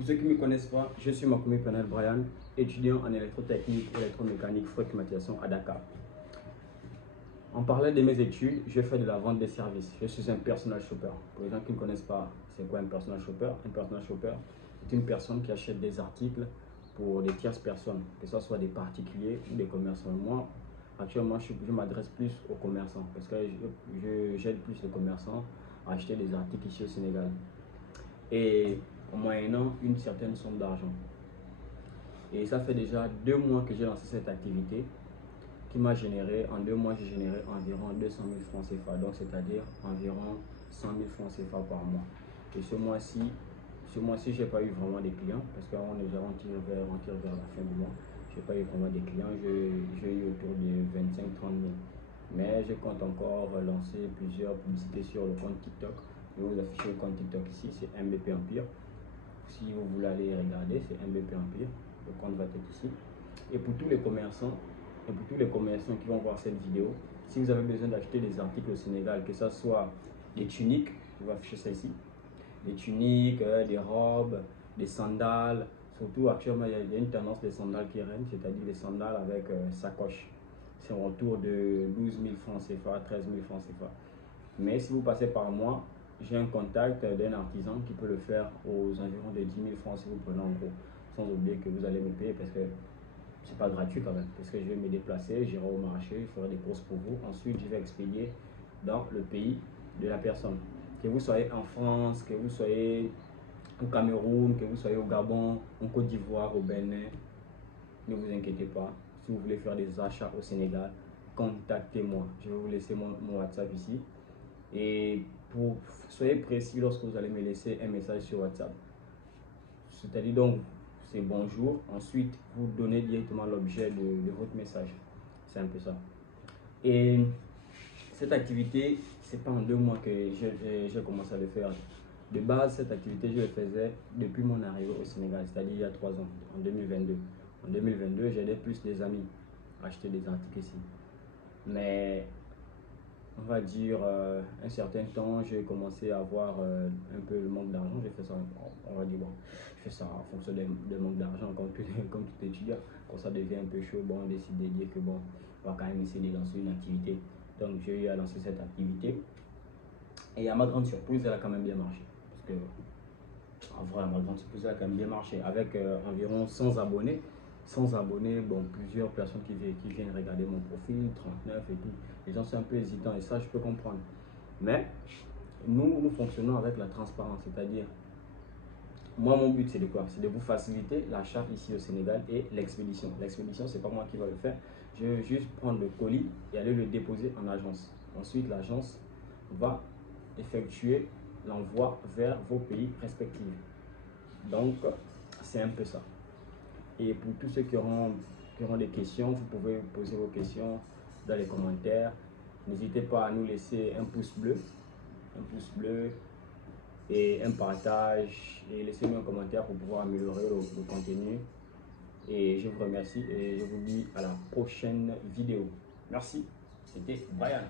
Pour ceux qui ne me connaissent pas, je suis Makoumi Penel Brian, étudiant en électrotechnique et électromécanique climatisation à Dakar. En parlant de mes études, je fais de la vente des services. Je suis un personal shopper. Pour les gens qui ne connaissent pas, c'est quoi un personal shopper? Un personal shopper, c'est une personne qui achète des articles pour des tierces personnes, que ce soit des particuliers ou des commerçants. Moi, actuellement, je m'adresse plus aux commerçants parce que j'aide plus les commerçants à acheter des articles ici au Sénégal. Et en moyennant une certaine somme d'argent. Et ça fait déjà 2 mois que j'ai lancé cette activité qui m'a généré, en 2 mois, j'ai généré environ 200 000 francs CFA, donc c'est-à-dire environ 100 000 francs CFA par mois. Et ce mois-ci, je n'ai pas eu vraiment des clients parce qu'on est déjà rentré vers la fin du mois. Je n'ai pas eu vraiment des clients, j'ai eu autour de 25-30 000. Mais je compte encore lancer plusieurs publicités sur le compte TikTok. Je vais vous afficher le compte TikTok ici, c'est MBP Empire. Si vous voulez aller regarder, c'est MBP Empire. Le compte va être ici. Et pour tous les commerçants, qui vont voir cette vidéo, si vous avez besoin d'acheter des articles au Sénégal, que ce soit des tuniques, je vais afficher ça ici, des tuniques, des robes, des sandales, surtout actuellement il y a une tendance des sandales qui règne, c'est-à-dire des sandales avec sacoche. C'est autour de 12 000 francs CFA, 13 000 francs CFA. Mais si vous passez par moi, j'ai un contact d'un artisan qui peut le faire aux environs de 10 000 francs si vous prenez en gros. Sans oublier que vous allez me payer parce que c'est pas gratuit quand même. Parce que je vais me déplacer, j'irai au marché, je ferai des courses pour vous. Ensuite, je vais expédier dans le pays de la personne. Que vous soyez en France, que vous soyez au Cameroun, que vous soyez au Gabon, en Côte d'Ivoire, au Bénin, ne vous inquiétez pas. Si vous voulez faire des achats au Sénégal, contactez-moi. Je vais vous laisser mon WhatsApp ici. Et soyez précis lorsque vous allez me laisser un message sur WhatsApp. C'est-à-dire donc, c'est bonjour. Ensuite, vous donnez directement l'objet de votre message. C'est un peu ça. Et cette activité, c'est pas en 2 mois que j'ai commencé à le faire. De base, cette activité, je le faisais depuis mon arrivée au Sénégal, c'est-à-dire il y a 3 ans, en 2022. En 2022, j'aidais plus des amis à acheter des articles ici. Mais on va dire un certain temps, j'ai commencé à avoir un peu le manque d'argent. J'ai fait ça, on va dire, bon, je fais ça en fonction de manque d'argent, comme tout étudiant. Quand ça devient un peu chaud, bon, on décide de dire que bon, on va quand même essayer de lancer une activité. Donc j'ai eu à lancer cette activité. Et à ma grande surprise, elle a quand même bien marché. Parce que, en vrai, à ma grande surprise, elle a quand même bien marché. Avec environ 100 abonnés. 100 abonnés, bon, plusieurs personnes qui viennent regarder mon profil, 39 et tout. Les gens sont un peu hésitants et ça, je peux comprendre. Mais nous fonctionnons avec la transparence, c'est-à-dire, moi, mon but, c'est de quoi? C'est de vous faciliter l'achat ici au Sénégal et l'expédition. L'expédition, c'est pas moi qui va le faire. Je vais juste prendre le colis et aller le déposer en agence. Ensuite, l'agence va effectuer l'envoi vers vos pays respectifs. Donc, c'est un peu ça. Et pour tous ceux qui auront des questions, vous pouvez poser vos questions dans les commentaires. N'hésitez pas à nous laisser un pouce bleu et un partage. Et laissez-nous un commentaire pour pouvoir améliorer le contenu. Et je vous remercie et je vous dis à la prochaine vidéo. Merci, c'était Brian.